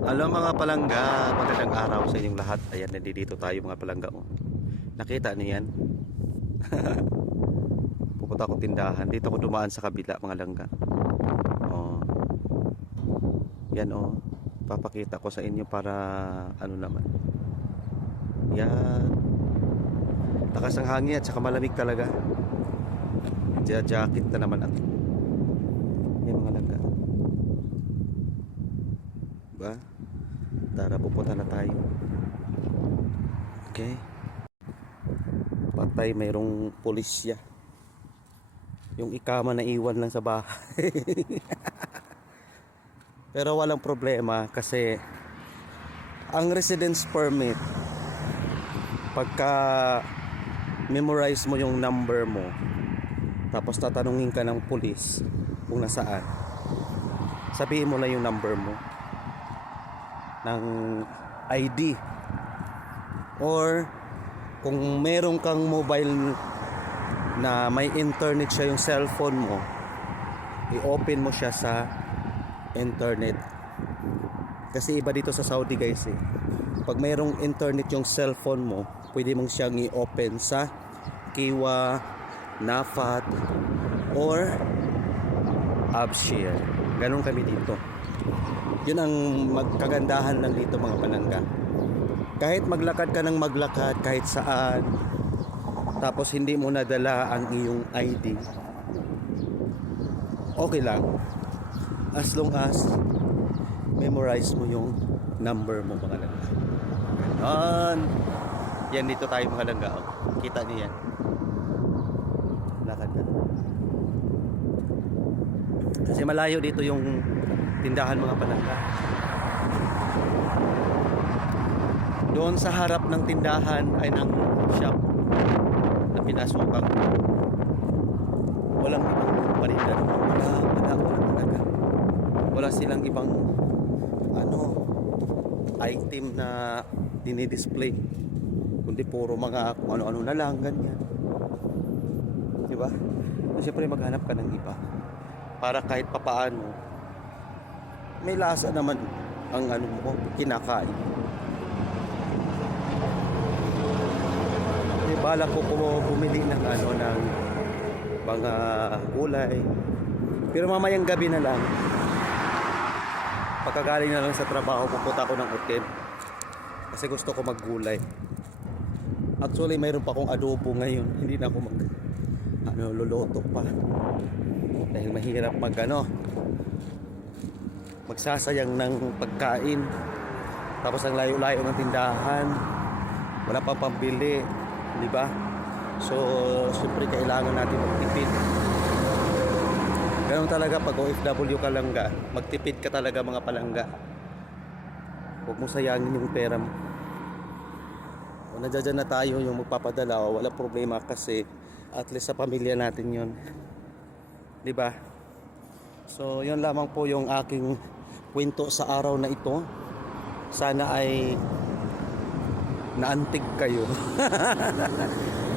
Alam mga palangga, magandang araw sa inyong lahat. Ayan, nandito tayo mga palangga. Oh. Nakita niyo yan? Pupunta ako tindahan. Dito ako dumaan sa kabila mga langga. Oh. Yan oh. Papakita ko sa inyo para ano naman. Yan. Lakas ang hangin at saka malamig talaga. Jacket na naman ako. Yan mga langga. Diba? Tara, pupunta na tayo. Okay. Patay, mayroong pulisya. Yung ikama na iwan lang sa bahay. Pero walang problema kasi ang residence permit, pagka memorize mo yung number mo, tapos tatanungin ka ng pulis kung nasaan, sabihin mo lang yung number mo ng ID, or kung meron kang mobile na may internet siya yung cellphone mo, i-open mo siya sa internet. Kasi iba dito sa Saudi guys eh. Pag mayroong internet yung cellphone mo, pwede mong siyang i-open sa Kiwa, Nafat, or Abshare. Ganon kami dito. Yun ang magkagandahan lang dito mga palangga. Kahit maglakad ka ng maglakad kahit saan, tapos hindi mo nadala ang iyong ID, okay lang, as long as memorize mo yung number mo mga langga. Ganon. Yan, dito tayo mga langga. Oh. Kita niyo yan. Lakad na. Kasi malayo dito yung tindahan mga palangga. Doon sa harap ng tindahan ay ng shop na pinasukan. Walang ibang paninda. Wala talaga. Wala silang ibang item na dinidisplay, kundi puro mga kung ano-ano na lang, ganyan. Diba? Siyempre maghanap ka ng iba para kahit papaano may lasa naman ang ano mo kinakain. Balak ko bumili ng ng mga gulay, pero mamayang gabi na lang, pagkagaling na lang sa trabaho, pupunta ako ng hotel kasi gusto ko maggulay. Actually mayroon pa akong adobo ngayon, hindi na ako luluto pa dahil mahirap magsasayang ng pagkain, tapos ang layo-layo ng tindahan, wala pa pambili, di ba? So siyempre kailangan natin magtipid. Ganun talaga pag OFW ka langga, magtipid ka talaga mga palangga. Huwag mo sayangin yung pera mo. O nandiyan na tayo yung magpapadala, wala problema kasi at least sa pamilya natin yun, di ba? So yun lamang po yung aking kwento sa araw na ito. Sana ay naantig kayo.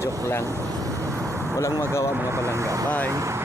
Joke lang. Walang magawa mga palangga. Bye.